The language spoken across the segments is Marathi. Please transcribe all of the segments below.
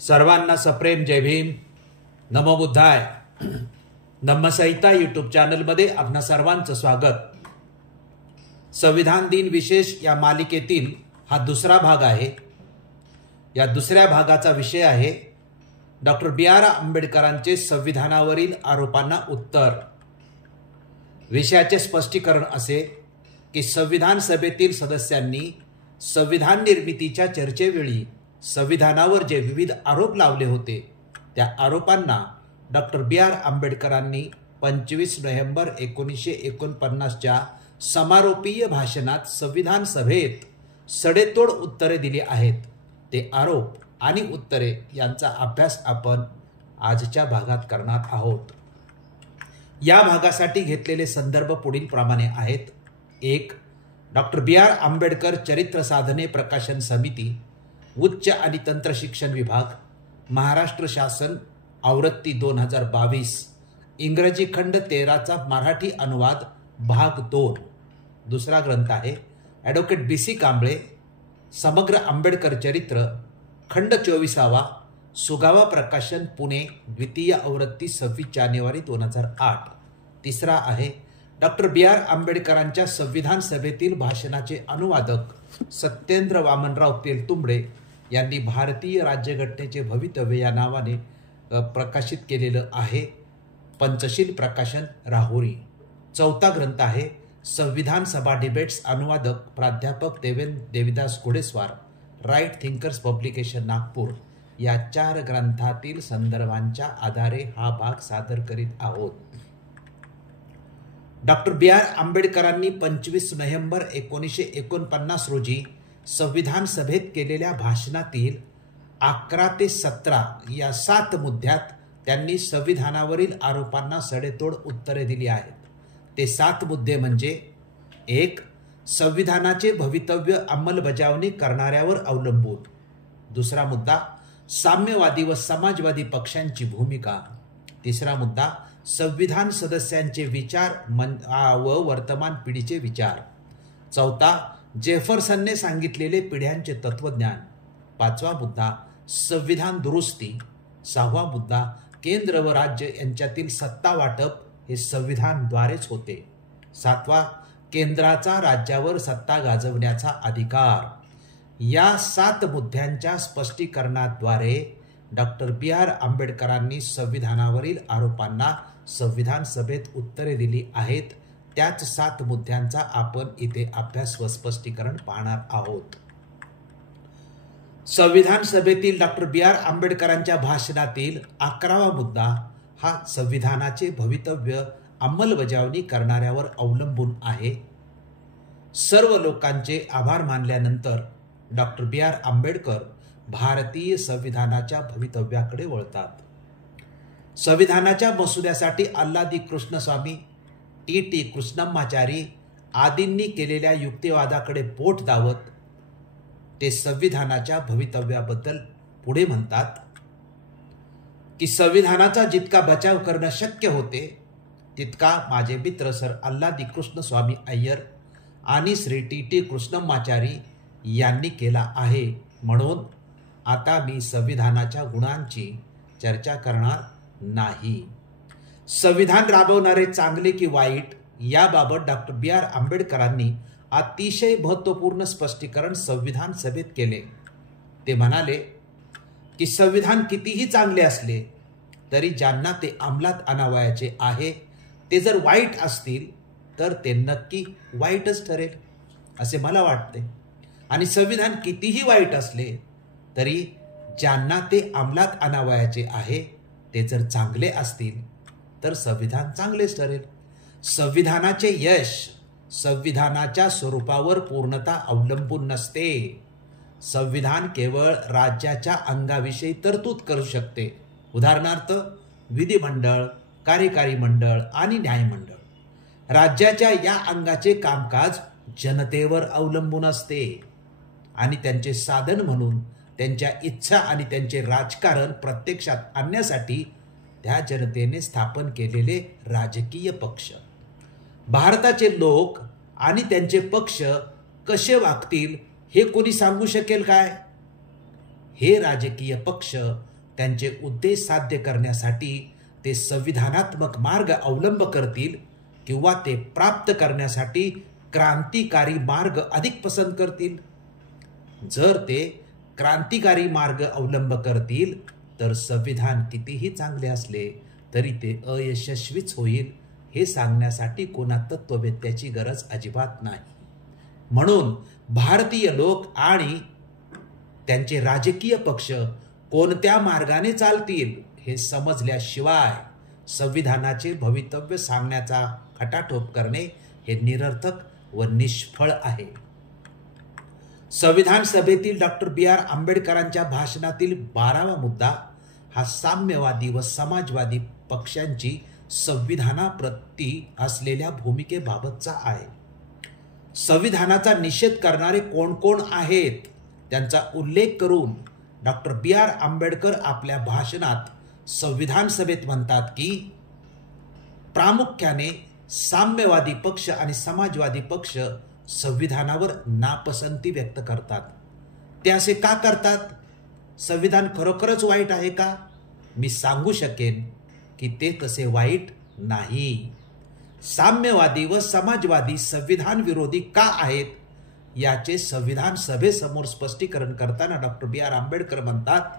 सर्वांना सप्रेम जय भीम. नमो बुद्धाय. धम्मसंहिता यूट्यूब चॅनलमध्ये आपणा सर्वांचं स्वागत. संविधान दिन विशेष या मालिकेतील हा दुसरा भाग आहे. या दुसऱ्या भागाचा विषय आहे डॉक्टर बी.आर. आंबेडकरांचे संविधानावरील आरोपांना उत्तर. विषयाचे स्पष्टीकरण असे की संविधान सभेतील सदस्यांनी संविधान निर्मितीच्या चर्चेवेळी संविधानावर जे विविध आरोप लावले होते त्या आरोपांना डॉक्टर बी.आर. आंबेडकरांनी 25 नोव्हेंबर 1949च्या समारोपीय भाषणात संविधान सभेत सडेतोड उत्तरे दिली आहेत. ते आरोप आणि उत्तरे यांचा अभ्यास आपण आजच्या भागात करणार आहोत. या भागासाठी घेतलेले संदर्भ पुढील प्रमाणे आहेत. 1. Doctor B R. आंबेडकर चरित्र साधने प्रकाशन समिती, उच्च आणि तंत्र शिक्षण विभाग, महाराष्ट्र शासन, आवृत्ती 2022, इंग्रजी खंड 13चा मराठी अनुवाद, भाग 2. दुसरा ग्रंथ आहे ॲडव्होकेट B.C. कांबळे, समग्र आंबेडकर चरित्र, खंड 24वा, सुगावा प्रकाशन, पुणे, द्वितीय आवृत्ती, 26 जानेवारी 2008. तिसरा आहे डॉक्टर बी.आर. आंबेडकरांच्या संविधान सभेतील भाषणाचे अनुवादक सत्येंद्र वामनराव तेलतुंबडे यांनी भारतीय राज्यघटनेचे भवितव्य या नावाने प्रकाशित केलेलं आहे. पंचशील प्रकाशन, राहुरी. चौथा ग्रंथ आहे संविधान सभा डिबेट्स, अनुवादक प्राध्यापक देविदास घोडेस्वार, राईट थिंकर्स पब्लिकेशन, नागपूर. या 4 ग्रंथातील संदर्भांच्या आधारे हा भाग सादर करीत आहोत. Doctor B R. आंबेडकरांनी 25 नोव्हेंबर 1949 रोजी संविधान सभेत केलेल्या भाषणातील 11 ते 17 या 7 मुद्द्यात त्यांनी संविधानावरील आरोपांना सडेतोड उत्तरे दिली आहेत. ते 7 मुद्दे म्हणजे: 1. संविधानाचे भवितव्य अंमलबजावणी करणाऱ्यावर अवलंबून. दुसरा मुद्दा साम्यवादी व समाजवादी पक्षांची भूमिका. तिसरा मुद्दा संविधान सदस्यांचे विचार व वर्तमान पिढीचे विचार. चौथा जेफरसनने सांगितलेले पिढ्यांचे तत्वज्ञान. 5वा मुद्दा संविधान दुरुस्ती. 6वा मुद्दा केंद्र व राज्य यांच्यातील सत्ता वाटप हे संविधानाद्वारेच होते. 7वा केंद्राचा राज्यावर सत्ता गाजवण्याचा अधिकार. या 7 मुद्द्यांच्या स्पष्टीकरणाद्वारे डॉक्टर बी.आर. आंबेडकरांनी संविधानावरील आरोपांना संविधान सभेत उत्तरे दिली आहेत. त्याच 7 मुद्द्यांचा आपण इथे अभ्यास व स्पष्टीकरण पाहणार आहोत. संविधान सभेतील डॉक्टर बी.आर. आंबेडकरांच्या भाषणातील 11वा मुद्दा हा संविधानाचे भवितव्य अंमलबजावणी करणाऱ्यावर अवलंबून आहे. सर्व लोकांचे आभार मानल्यानंतर डॉक्टर बी.आर. आंबेडकर भारतीय संविधानाच्या भवितव्याकडे वळतात. संविधानाच्या मसुद्यासाठी अल्लादी कृष्णस्वामी, टी कृष्णम्माचारी आदींनी केलेल्या युक्तिवादाकडे बोट दावत ते संविधानाच्या भवितव्याबद्दल पुढे म्हणतात की संविधानाचा जितका बचाव करणं शक्य होते तितका माझे मित्र सर अल्लादी कृष्णस्वामी अय्यर आणि श्री टी कृष्णम्माचारी यांनी केला आहे. म्हणून आता मी संविधानाच्या गुणांची चर्चा करणार नाही. संविधान राबवणारे चांगले की वाईट याबाबत डॉक्टर बी.आर. आंबेडकरांनी अतिशय महत्त्वपूर्ण स्पष्टीकरण संविधान सभेत केले. ते म्हणाले की संविधान कितीही चांगले असले तरी ज्यांना ते अंमलात आणावयाचे आहे ते जर वाईट असतील तर ते नक्की वाईटच ठरेल असे मला वाटते. आणि संविधान कितीही वाईट असले तरी ज्यांना ते अंमलात आणावयाचे आहे ते जर चांगले असतील तर संविधान चांगलेच ठरेल. संविधानाचे यश संविधानाच्या स्वरूपावर पूर्णतः अवलंबून नसते. संविधान केवळ राज्याच्या अंगाविषयी तरतूद करू शकते. उदाहरणार्थ विधिमंडळ, कार्यकारी मंडळ आणि न्यायमंडळ. राज्याच्या या अंगाचे कामकाज जनतेवर अवलंबून असते आणि त्यांचे साधन म्हणून त्यांच्या इच्छा आणि त्यांचे राजकारण प्रत्यक्षात आणण्यासाठी त्या जनतेने स्थापन केलेले राजकीय पक्ष. भारताचे लोक आणि त्यांचे पक्ष कसे वागतील हे कोणी सांगू शकेल काय? हे राजकीय पक्ष त्यांचे उद्देश साध्य करण्यासाठी ते संविधानात्मक मार्ग अवलंब करतील किंवा ते प्राप्त करण्यासाठी क्रांतिकारी मार्ग अधिक पसंत करतील. जर ते क्रांतिकारी मार्ग अवलंब करतील तर संविधान कितीही चांगले असले तरी ते अयशस्वीच होईल हे सांगण्यासाठी कोणा तत्ववेत्याची गरज अजिबात नाही. म्हणून भारतीय लोक आणि त्यांचे राजकीय पक्ष कोणत्या मार्गाने चालतील हे समजल्याशिवाय संविधानाचे भवितव्य सांगण्याचा खटाटोप करणे हे निरर्थक व निष्फळ आहे. संविधान सभेतील डॉक्टर बी.आर. आंबेडकरांच्या भाषणातील 12वा मुद्दा हा साम्यवादी व समाजवादी पक्षांची संविधानाप्रती असलेल्या भूमिकेबाबतचा आहे. संविधानाचा निषेध करणारे कोण कोण आहेत त्यांचा उल्लेख करून डॉक्टर बी.आर. आंबेडकर आपल्या भाषणात संविधान सभेत म्हणतात की प्रामुख्याने साम्यवादी पक्ष आणि समाजवादी पक्ष संविधानावर नापसंती व्यक्त करतात. ते असे का करतात? संविधान खरोखरच वाईट आहे का? मी सांगू शकेन की ते तसे वाईट नाही. साम्यवादी व समाजवादी संविधान विरोधी का आहेत याचे संविधान सभेसमोर स्पष्टीकरण करताना डॉक्टर बी.आर. आंबेडकर म्हणतात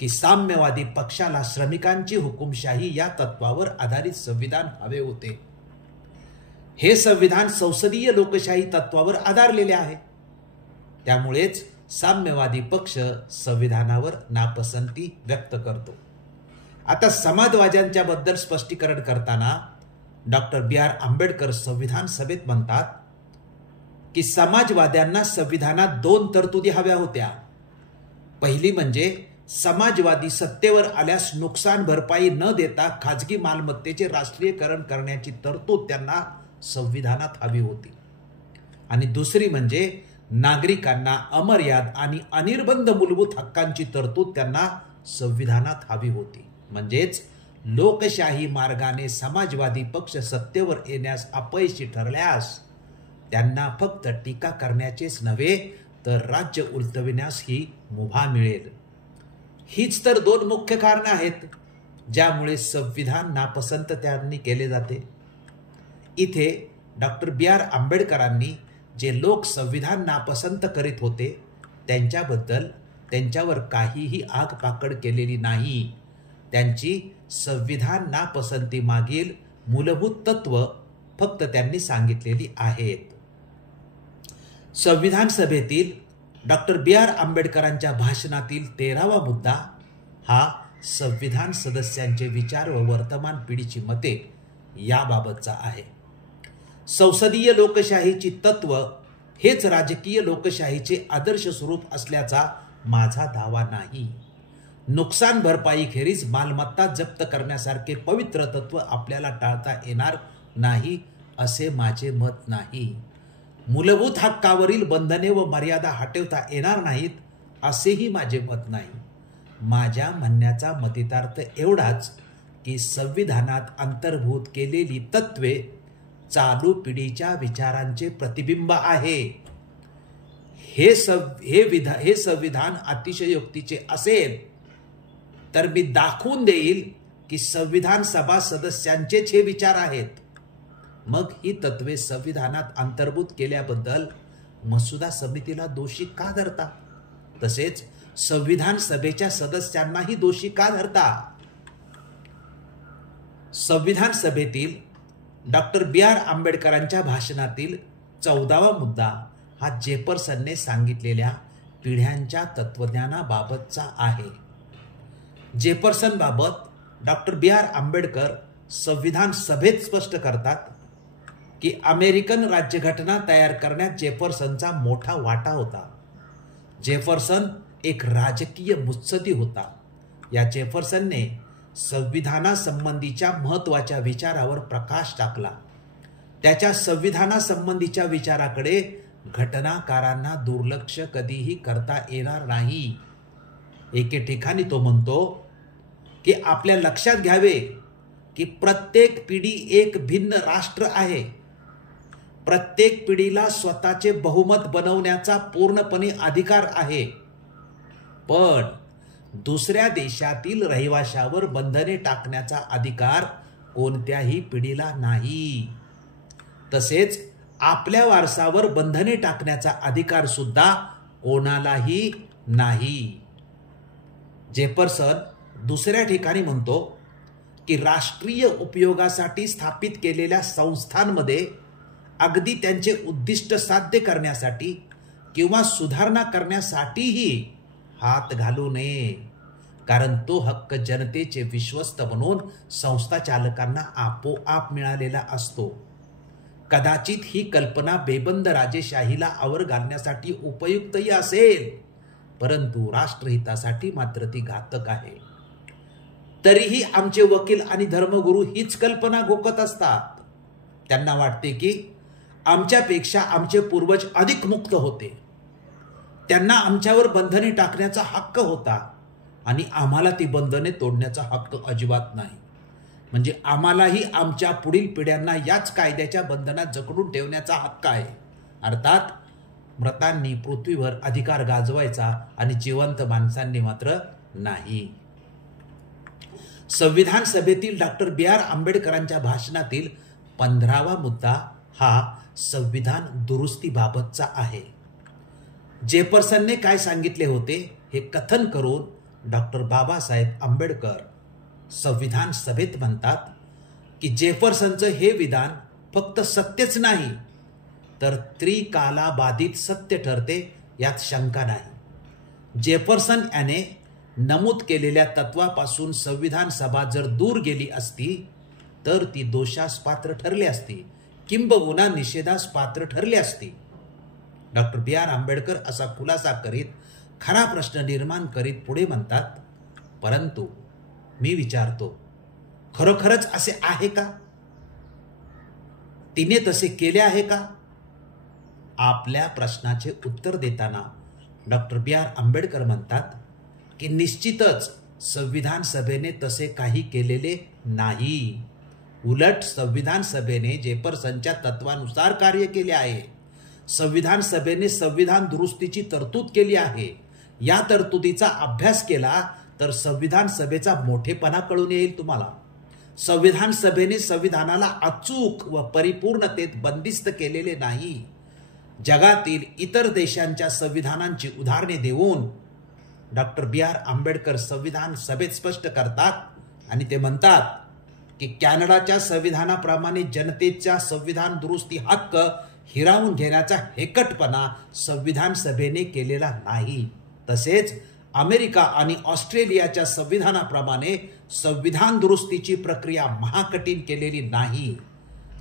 की साम्यवादी पक्षाला श्रमिकांची हुकुमशाही या तत्वावर आधारित संविधान हवे होते. हे संविधान संसदीय लोकशाही तत्वावर आधारलेले आहे. त्यामुळेच साम्यवादी पक्ष संविधानावर नापसंती व्यक्त करतो. आता समाजवाद्यांच्या बद्दल स्पष्टीकरण करताना डॉक्टर बी.आर. आंबेडकर संविधान सभेत म्हणतात की समाजवाद्यांना संविधानात 2 तरतुदी हव्या होत्या. पहिली म्हणजे समाजवादी सत्तेवर आल्यास नुकसान भरपाई न देता खाजगी मालमत्तेचे राष्ट्रीयकरण करण्याची तरतूद त्यांना संविधानात हवी होती. आणि दुसरी म्हणजे नागरिकांना अमर्याद आणि अनिर्बंध मूलभूत हक्कांची तरतूद त्यांना संविधानात हवी होती. म्हणजेच लोकशाही मार्गाने समाजवादी पक्ष सत्तेवर येण्यास अपयशी ठरल्यास त्यांना फक्त टीका करण्याचेच नव्हे तर राज्य उलटविण्यासही मुभा मिळेल. हीच तर 2 मुख्य कारणे आहेत ज्यामुळे संविधान नापसंत त्यांनी केले जाते. इथे डॉक्टर बी.आर. आंबेडकरांनी जे लोक संविधान नापसंत करीत होते त्यांच्याबद्दल त्यांच्यावर काहीही आगपाकड केलेली नाही. त्यांची संविधान नापसंती मागील मूलभूत तत्व फक्त त्यांनी सांगितलेली आहेत. संविधान सभेतील डॉक्टर बी.आर. आंबेडकरांच्या भाषणातील 13वा मुद्दा हा संविधान सदस्यांचे विचार व वर्तमान पिढीची मते याबाबतचा आहे. संसदीय लोकशाहीची तत्व हेच राजकीय लोकशाहीचे आदर्श स्वरूप असल्याचा माझा दावा नाही. नुकसान भरपाई खेरीज मालमत्ता जप्त करण्यासारखे पवित्र तत्व आपल्याला टाळता येणार नाही असे माझे मत नाही. मूलभूत हक्कावरील बंधने व मर्यादा हटवता येणार नाहीत असेही माझे मत नाही. माझ्या म्हणण्याचा मतितार्थ एवढाच की संविधानात अंतर्भूत केलेली तत्वे चालू पिढीच्या विचारांचे प्रतिबिंब आहे. हे संविधान अतिशयोक्तीचे असेल तर मी दाखवून देईल की संविधान सभा सदस्यांचेच हे विचार आहेत. मग ही तत्वे संविधानात अंतर्भूत केल्याबद्दल मसुदा समितीला दोषी का धरता? तसेच संविधान सभेच्या सदस्यांनाही दोषी का धरता? संविधान सभेतील डॉक्टर बी.आर. आंबेडकरांच्या भाषणातील 14वा मुद्दा हा जेफरसनने सांगितलेल्या पिढ्यांच्या तत्वज्ञानाबाबतचा आहे. जेफरसन बाबत डॉक्टर बी.आर. आंबेडकर संविधान सभेत स्पष्ट करतात की अमेरिकन राज्यघटना तयार करण्यात जेफरसनचा मोठा वाटा होता. जेफरसन एक राजकीय मुत्सद्दी होता. या जेफरसनने संविधानासंबंधीच्या महत्त्वाच्या विचारावर प्रकाश टाकला. त्याच्या संविधानासंबंधीच्या विचाराकडे घटनाकारांना दुर्लक्ष कधीही करता येणार नाही. एके ठिकाणी तो म्हणतो की आपल्या लक्षात घ्यावे की प्रत्येक पिढी एक भिन्न राष्ट्र आहे. प्रत्येक पिढीला स्वतःचे बहुमत बनवण्याचा पूर्णपणे अधिकार आहे. पण दुसऱ्या देशातील रहिवाशावर बंधने टाकण्याचा अधिकार कोणत्याही पिढीला नाही. तसेच आपल्या वारसावर बंधने टाकण्याचा अधिकार सुद्धा कोणालाही नाही. जेफरसन दुसऱ्या ठिकाणी म्हणतो की राष्ट्रीय उपयोगासाठी स्थापित केलेल्या संस्थांमध्ये अगदी त्यांचे उद्दिष्ट साध्य करण्यासाठी किंवा सुधारणा करण्यासाठीही हात घालू नये, कारण तो हक्क जनतेचे विश्वस्त म्हणून संस्था चालकांना आपोआप मिळालेला असतो. कदाचित ही कल्पना बेबंद राजेशाहीला आवर घालण्यासाठी उपयुक्तही असेल, परंतु राष्ट्रहितासाठी मात्र ती घातक आहे. तरीही आमचे वकील आणि धर्मगुरू हीच कल्पना घोकत असतात. त्यांना वाटते की आमच्यापेक्षा आमचे पूर्वज अधिक मुक्त होते, त्यांना आमच्यावर बंधने टाकण्याचा हक्क होता आणि आम्हाला ती बंधने तोडण्याचा हक्क अजिबात नाही. म्हणजे आम्हालाही आमच्या पुढील पिढ्यांना याच कायद्याच्या बंधनात जकडून ठेवण्याचा हक्क आहे. अर्थात मृतांनी पृथ्वीवर अधिकार गाजवायचा आणि जिवंत माणसांनी मात्र नाही. संविधान सभेतील डॉक्टर बी.आर. आंबेडकरांच्या भाषणातील 15वा मुद्दा हा संविधान दुरुस्तीबाबतचा आहे. जेफरसनने काय सांगितले होते हे कथन करून डॉक्टर बाबासाहेब आंबेडकर संविधान सभेत म्हणतात की जेफरसनचं हे विधान फक्त सत्यच नाही तर त्रिकालाबाधित सत्य ठरते, यात शंका नाही. जेफरसन याने नमूद केलेल्या तत्वापासून संविधान सभा जर दूर गेली असती तर ती दोषास पात्र ठरली असती, किंबहुना निषेधास पात्र ठरली असती. Doctor B R. आंबेडकर असा खुलासा करीत खरा प्रश्न निर्माण करीत पुढे म्हणतात, परंतु मी विचारतो, खरोखरच असे आहे का? तिने तसे केले आहे का? आपल्या प्रश्नाचे उत्तर देताना डॉक्टर बी.आर. आंबेडकर म्हणतात की निश्चितच संविधान सभेने तसे काही केलेले नाही. उलट संविधान सभेने जेफरसनच्या तत्वानुसार कार्य केले आहे. संविधान सभेने संविधान दुरुस्तीची तरतूद केली आहे. या तरतुदीचा अभ्यास केला तर संविधान सभेचा मोठेपणा कळून येईल तुम्हाला. संविधान सभेने संविधानाला अचूक व परिपूर्णतेत बंदिस्त केलेले नाही. जगातील इतर देशांच्या संविधानांची उदाहरणे देऊन डॉक्टर बी.आर. आंबेडकर संविधान सभेत स्पष्ट करतात आणि ते म्हणतात की कॅनडाच्या संविधानाप्रमाणे जनतेचा संविधान दुरुस्ती हक्क हिरावून घेण्याचा हेकटपणा संविधान सभेने केलेला नाही. तसेच अमेरिका आणि ऑस्ट्रेलियाच्या संविधानाप्रमाणे संविधान दुरुस्तीची प्रक्रिया महाकठीण केलेली नाही.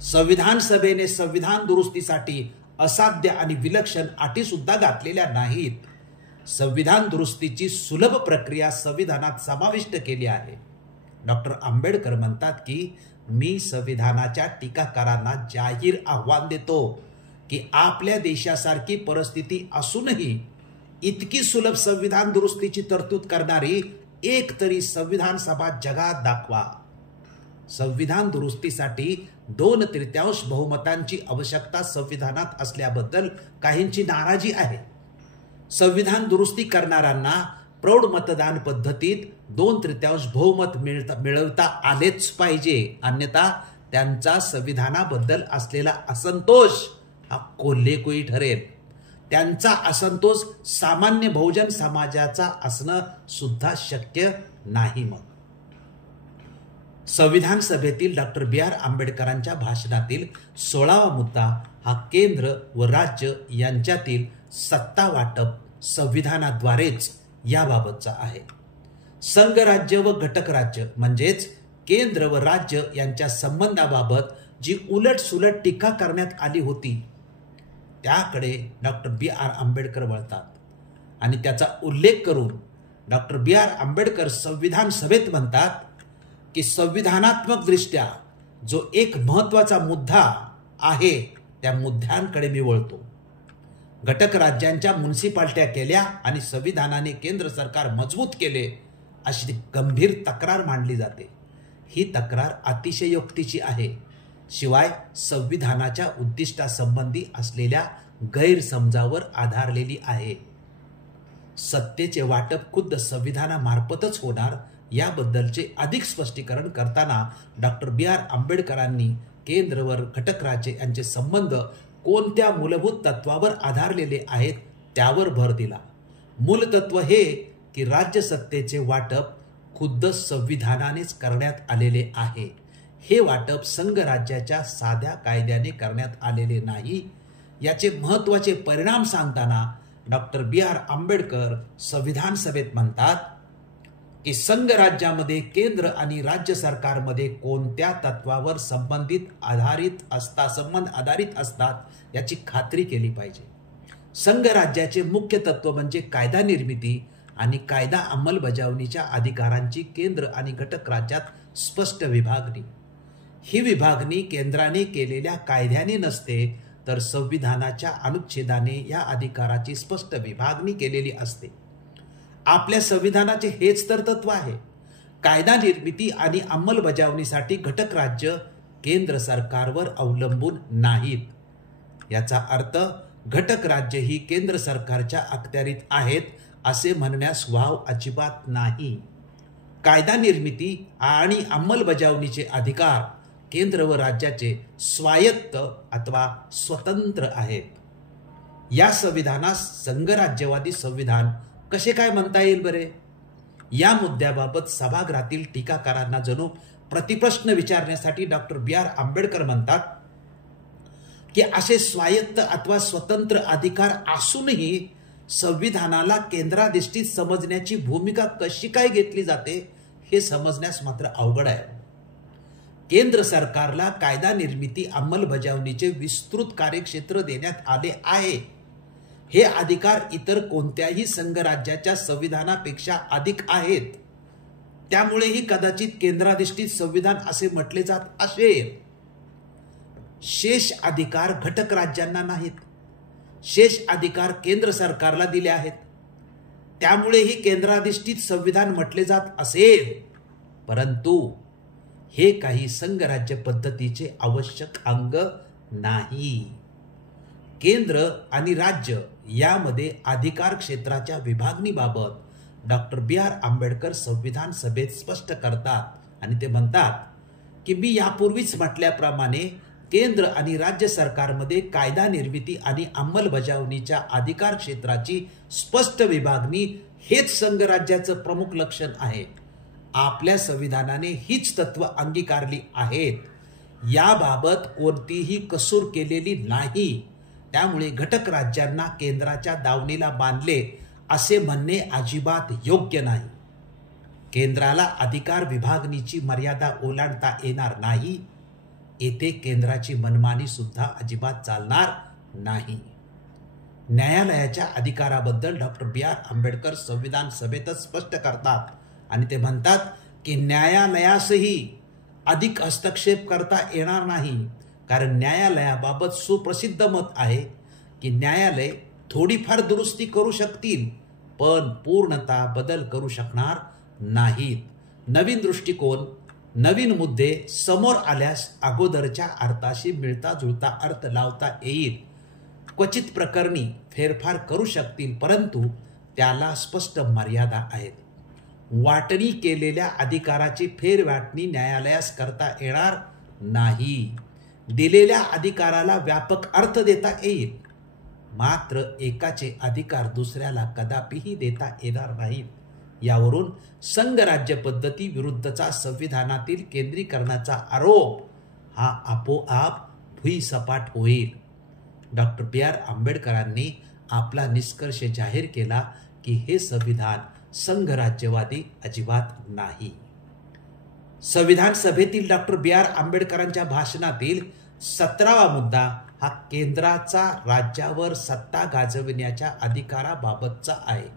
संविधान सभेने संविधान दुरुस्तीसाठी असाध्य आणि विलक्षण अटी सुद्धा घातलेल्या नाहीत. संविधान दुरुस्तीची सुलभ प्रक्रिया संविधानात समाविष्ट केली आहे. डॉक्टर आंबेडकर म्हणतात की मी संविधानाच्या टीकाकारांना जाहीर आव्हान देतो की आपल्या देशासारखी परिस्थिती असूनही इतकी सुलभ संविधान दुरुस्तीची तरतूद करणारी एक तरी संविधान सभा जगात दाखवा. संविधान दुरुस्तीसाठी 2/3 बहुमतांची आवश्यकता संविधानात असल्याबद्दल काहींची नाराजी आहे. संविधान दुरुस्ती करणाऱ्यांना प्रौढ मतदान पद्धतीत 2/3 बहुमत मिळवता आलेच पाहिजे, अन्यथा त्यांचा संविधानाबद्दल असलेला असंतोष हा कोल्हेकुई ठरेल. त्यांचा असंतोष सामान्य बहुजन समाजाचा असणं सुद्धा शक्य नाही. मग संविधान सभेतील डॉक्टर बी.आर. आंबेडकरांच्या भाषणातील 16वा मुद्दा हा केंद्र व राज्य यांच्यातील सत्ता वाटप संविधानाद्वारेच याबाबतचा आहे. संघराज्य व घटक राज्य म्हणजेच केंद्र व राज्य यांच्या संबंधाबाबत जी उलटसुलट टीका करण्यात आली होती त्याकडे डॉक्टर बी.आर. आंबेडकर वळतात आणि त्याचा उल्लेख करून डॉक्टर बी.आर. आंबेडकर संविधान सभेत म्हणतात की संविधानात्मक दृष्ट्या जो एक महत्त्वाचा मुद्दा आहे त्या मुद्द्यांकडे मी वळतो. घटक राज्यांच्या म्युनिसिपालिट्या केल्या आणि संविधानाने केंद्र सरकार मजबूत केले अशी गंभीर तक्रार मांडली जाते. ही तक्रार अतिशयोक्तीची आहे, शिवाय संविधानाच्या उद्दिष्टासंबंधी असलेल्या गैरसमजावर आधारलेली आहे. सत्तेचे वाटप खुद्द संविधानामार्फतच होणार याबद्दलचे अधिक स्पष्टीकरण करताना डॉक्टर बी.आर. आंबेडकरांनी केंद्र व घटक राज्य यांचे संबंध कोणत्या मूलभूत तत्वावर आधारलेले आहेत त्यावर भर दिला. मूलतत्व हे की राज्य सत्तेचे वाटप खुद्द संविधानानेच करण्यात आलेले आहे. हे वाटप संघराज्याच्या साध्या कायद्याने करण्यात आलेले नाही. याचे महत्त्वाचे परिणाम सांगताना डॉक्टर बी.आर. आंबेडकर संविधान सभेत म्हणतात की संघराज्यामध्ये केंद्र आणि राज्य सरकारमध्ये कोणत्या तत्वावर संबंध आधारित असतात याची खात्री केली पाहिजे. संघराज्याचे मुख्य तत्व म्हणजे कायदा निर्मिती आणि कायदा अंमलबजावणीच्या अधिकारांची केंद्र आणि घटक राज्यात स्पष्ट विभागणी. ही विभागणी केंद्राने केलेल्या कायद्याने नसते तर संविधानाच्या अनुच्छेदाने या अधिकाराची स्पष्ट विभागणी केलेली असते. आपल्या संविधानाचे हेच तर तत्व आहे. कायदा निर्मिती आणि अंमलबजावणीसाठी घटक राज्य केंद्र सरकारवर अवलंबून नाहीत. याचा अर्थ घटक राज्य ही केंद्र सरकारच्या अखत्यारीत आहेत असे म्हणण्यास वाव अजिबात नाही. कायदा निर्मिती आणि अंमलबजावणीचे अधिकार केंद्र व राज्याचे स्वायत्त अथवा स्वतंत्र आहेत. या संविधानास संघराज्यवादी संविधान कसे काय म्हणता येईल बरे? या मुद्द्याबाबत सभागृहातील टीकाकारांना जणू प्रतिप्रश्न विचारण्यासाठी डॉक्टर बी.आर. आंबेडकर म्हणतात की असे स्वायत्त अथवा स्वतंत्र अधिकार असूनही संविधानाला केंद्राधिष्ठित समजण्याची भूमिका कशी काय घेतली जाते हे समजण्यास मात्र अवघड आहे. केंद्र सरकारला कायदा निर्मिती अंमलबजावणीचे विस्तृत कार्यक्षेत्र देण्यात आले आहे. हे अधिकार इतर कोणत्याही संघराज्याच्या संविधानापेक्षा अधिक आहेत. त्यामुळेही कदाचित केंद्राधिष्ठित संविधान असे म्हटले जात असेल. शेष अधिकार घटक राज्यांना नाहीत. शेष अधिकार केंद्र सरकारला दिले आहेत. त्यामुळेही केंद्राधिष्ठित संविधान म्हटले जात असेल. परंतु हे काही संघराज्य पद्धतीचे आवश्यक अंग नाही. केंद्र आणि राज्य यामध्ये अधिकार क्षेत्राच्या विभागणीबाबत डॉक्टर बी.आर. आंबेडकर संविधान सभेत स्पष्ट करतात आणि ते म्हणतात की मी यापूर्वीच म्हटल्याप्रमाणे केंद्र आणि राज्य सरकारमध्ये कायदा निर्मिती आणि अंमलबजावणीच्या अधिकार क्षेत्राची स्पष्ट विभागणी हेच संघराज्याचं प्रमुख लक्षण आहे. आपल्या संविधानाने हीच तत्व अंगीकारली आहेत. याबाबत कोणतीही कसूर केलेली नाही. त्यामुळे घटक राज्यांना केंद्राच्या दावणीला बांधले असे म्हणणे अजिबात योग्य नाही. केंद्राला अधिकार विभागणीची मर्यादा ओलांडता येणार नाही. येथे केंद्राची मनमानी सुद्धा अजिबात चालणार नाही. न्यायालयाच्या अधिकाराबद्दल डॉक्टर बी.आर. आंबेडकर संविधान सभेतच स्पष्ट करतात आणि ते म्हणतात की न्यायालयासही अधिक हस्तक्षेप करता येणार नाही. कारण न्यायालयाबाबत सुप्रसिद्ध मत आहे की न्यायालय थोडीफार दुरुस्ती करू शकतील पण पूर्णतः बदल करू शकणार नाहीत. नवीन दृष्टिकोन नवीन मुद्दे समोर आल्यास अगोदरच्या अर्थाशी मिळता जुळता अर्थ लावता येईल. क्वचित प्रकरणी फेरफार करू शकतील परंतु त्याला स्पष्ट मर्यादा आहेत. वाटणी केलेल्या अधिकाराची फेरवाटणी न्यायालयास करता येणार नाही. दिलेल्या अधिकाराला व्यापक अर्थ देता येईल मात्र एकाचे अधिकार दुसऱ्याला कदापिही देता येणार नाहीत. यावरून संघराज्य पद्धती विरुद्धचा संविधानातील केंद्रीकरणाचा आरोप हा आपोआप भुईसपाट होईल. Doctor B R. आंबेडकरांनी आपला निष्कर्ष जाहीर केला की हे संविधान संघराज्यवादी अजिबात नाही. संविधान सभेतील डॉक्टर बी.आर. आंबेडकरांच्या भाषणातील 17वा मुद्दा हा केंद्राचा राज्यावर सत्ता गाजविण्याच्या अधिकाराबाबतचा आहे.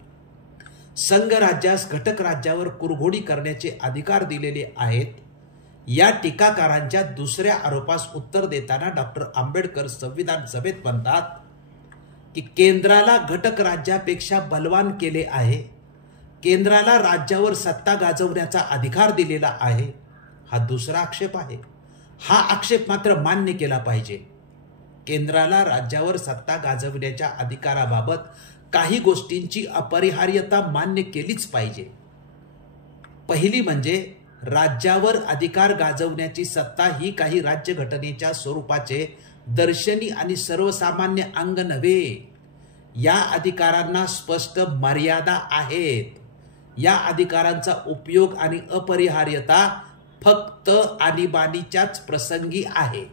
संघराज्यास घटक राज्यावर कुरघोडी करण्याचे अधिकार दिलेले आहेत. या टीकाकारांच्या दुसऱ्या आरोपास उत्तर देताना डॉक्टर आंबेडकर संविधान सभेत म्हणतात की केंद्राला घटक राज्यापेक्षा बलवान केले आहे. केंद्राला राज्यावर सत्ता गाजवण्याचा अधिकार दिलेला आहे. हा दुसरा आक्षेप आहे. हा आक्षेप मात्र मान्य केला पाहिजे. केंद्राला राज्यावर सत्ता गाजवण्याच्या अधिकाराबाबत काही गोष्टींची अपरिहार्यता मान्य केलीच पाहिजे. पहिली म्हणजे राज्यावर अधिकार गाजवण्याची सत्ता ही काही राज्यघटनेच्या स्वरूपाचे दर्शनी आणि सर्वसामान्य अंग नव्हे. या अधिकारांना स्पष्ट मर्यादा आहेत. या अधिकारांचा उपयोग आणि अपरिहार्यता फक्त आणीबाणीच्याच प्रसंगी आहे.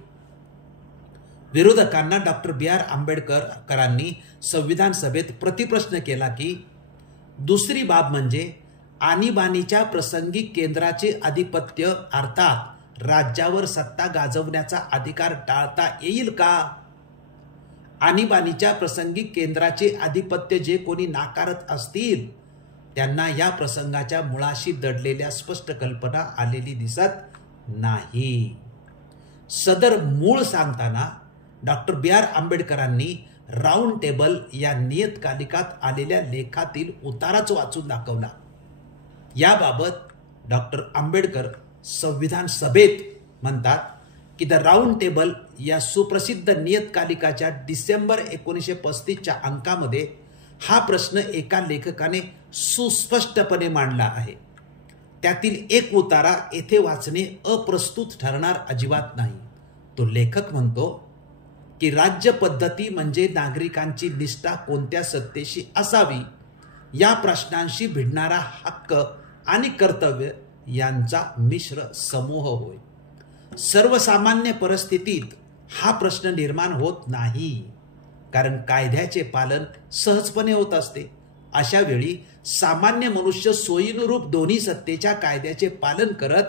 विरोधकांना डॉक्टर B.R. आंबेडकरांनी संविधान सभेत प्रतिप्रश्न केला की दुसरी बाब म्हणजे आणीबाणीच्या प्रसंगी केंद्राचे आधिपत्य अर्थात राज्यावर सत्ता गाजवण्याचा अधिकार टाळता येईल का? आणीबाणीच्या प्रसंगी केंद्राचे आधिपत्य जे कोणी नाकारत असतील त्यांना या प्रसंगाच्या मुळाशी दडलेल्या स्पष्ट कल्पना आलेली दिसत नाही. सदर मूळ सांगताना डॉक्टर B.R. आंबेडकरांनी राऊंड टेबल या नियतकालिकात आलेल्या लेखातील उताराच वाचून दाखवला. याबाबत डॉक्टर आंबेडकर संविधान सभेत म्हणतात की द राऊंड टेबल या सुप्रसिद्ध नियतकालिकाच्या डिसेंबर 1935च्या अंकामध्ये हा प्रश्न एका लेखकाने सुस्पष्टपणे मांडला आहे. त्यातील एक उतारा येथे वाचणे अप्रस्तुत ठरणार अजिबात नाही. तो लेखक म्हणतो की राज्य पद्धती म्हणजे नागरिकांची निष्ठा कोणत्या सत्तेशी असावी या प्रश्नांशी भिडणारा हक्क आणि कर्तव्य यांचा मिश्र समूह होय. सर्वसामान्य परिस्थितीत हा प्रश्न निर्माण होत नाही कारण कायद्याचे पालन सहजपणे होत असते. अशा वेळी सामान्य मनुष्य सोयीनुरूप दोन्ही सत्तेच्या कायद्याचे पालन करत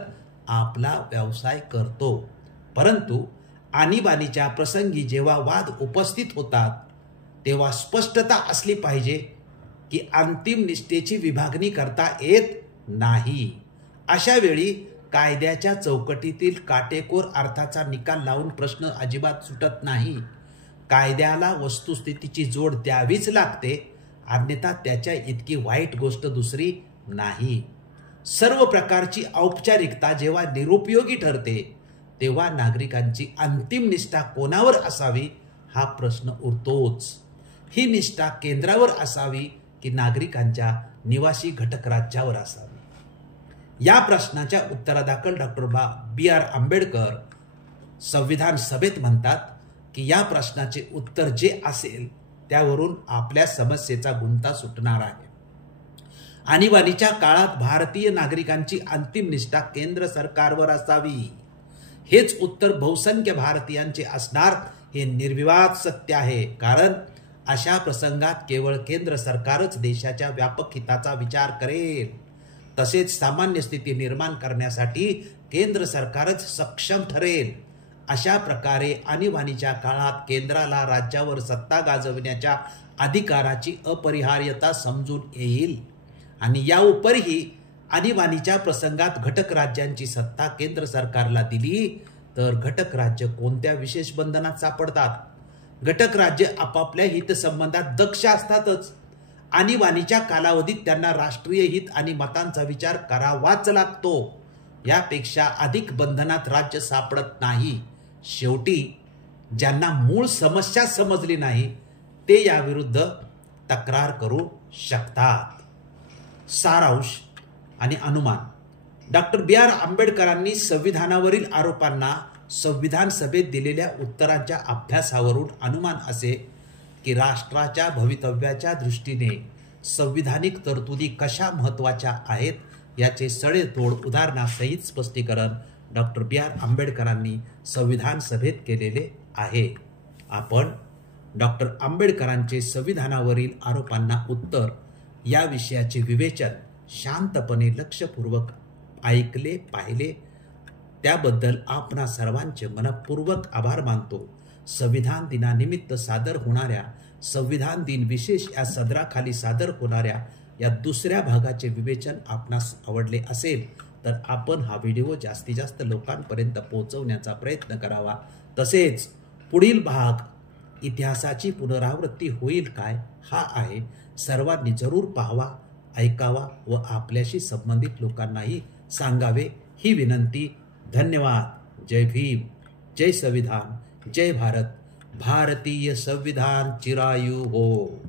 आपला व्यवसाय करतो. परंतु आणीबाणीच्या प्रसंगी जेव्हा वाद उपस्थित होतात तेव्हा स्पष्टता असली पाहिजे की अंतिम निष्ठेची विभागणी करता येत नाही. अशा वेळी कायद्याच्या चौकटीतील काटेकोर अर्थाचा निकाल लावून प्रश्न अजिबात सुटत नाही. कायद्याला वस्तुस्थितीची जोड द्यावीच लागते, अन्यथा त्याच्या इतकी वाईट गोष्ट दुसरी नाही. सर्व प्रकारची औपचारिकता जेव्हा निरुपयोगी ठरते तेव्हा नागरिकांची अंतिम निष्ठा कोणावर असावी हा प्रश्न उरतोच. ही निष्ठा केंद्रावर असावी की नागरिकांच्या निवासी घटक राज्यावर असावी? या प्रश्नाच्या उत्तरादाखल डॉक्टर B.R. आंबेडकर संविधान सभेत म्हणतात की या प्रश्नाचे उत्तर जे असेल त्यावरून आपल्या समस्येचा गुंता सुटणार आहे. आणीबाणीच्या काळात भारतीय नागरिकांची अंतिम निष्ठा केंद्र सरकारवर असावी. हेच उत्तर बहुसंख्य भारतीयांचे असणार हे निर्विवाद सत्य आहे. कारण अशा प्रसंगात केवळ केंद्र सरकारच देशाच्या व्यापक हिताचा विचार करेल. तसेच सामान्य स्थिती निर्माण करण्यासाठी केंद्र सरकारच सक्षम ठरेल. अशा प्रकारे आणीबाणीच्या काळात केंद्राला राज्यावर सत्ता गाजवण्याच्या अधिकाराची अपरिहार्यता समजून येईल आणि या उपरही आणीबाणीच्या प्रसंगात घटक राज्यांची सत्ता केंद्र सरकारला दिली तर घटक राज्य कोणत्या विशेष बंधनात सापडतात? घटक राज्य आपापल्या हितसंबंधात दक्ष असतातच. आणीबाणीच्या कालावधीत त्यांना राष्ट्रीय हित आणि मतांचा विचार करावाच लागतो. यापेक्षा अधिक बंधनात राज्य सापडत नाही. शेवटी ज्यांना मूळ समस्या समजली नाही ते याविरुद्ध तक्रार करू शकतात. सारांश आणि अनुमान. Doctor B.R. आंबेडकरांनी संविधानावरील आरोपांना संविधान सभेत दिलेल्या उत्तरांच्या अभ्यासावरून अनुमान असे की राष्ट्राच्या भवितव्याच्या दृष्टीने संविधानिक तरतुदी कशा महत्त्वाच्या आहेत याचे सडेतोड उदाहरणासहित स्पष्टीकरण डॉक्टर B.R. आंबेडकरांनी संविधान सभेत केलेले आहे. आपण डॉक्टर आंबेडकरांचे संविधानावरील आरोपांना उत्तर या विषयाचे विवेचन शांतपणे लक्षपूर्वक ऐकले पाहिले त्याबद्दल आपणा सर्वांचे मनपूर्वक आभार मानतो. संविधान दिनानिमित्त सादर होणाऱ्या संविधान दिन विशेष या सदराखाली सादर होणाऱ्या या दुसऱ्या भागाचे विवेचन आपणास आवडले असेल तर आपण हा व्हिडिओ जास्तीत जास्त लोकांपर्यंत पोहोचवण्याचा प्रयत्न करावा. तसेच पुढील भाग इतिहासाची पुनरावृत्ती होईल काय हा आहे. सर्वांनी जरूर पाहावा, ऐकावा व आपल्याशी संबंधित लोकांनाही सांगावे ही विनंती. धन्यवाद. जय भीम, जय संविधान, जय भारत. भारतीय संविधान चिरायू हो.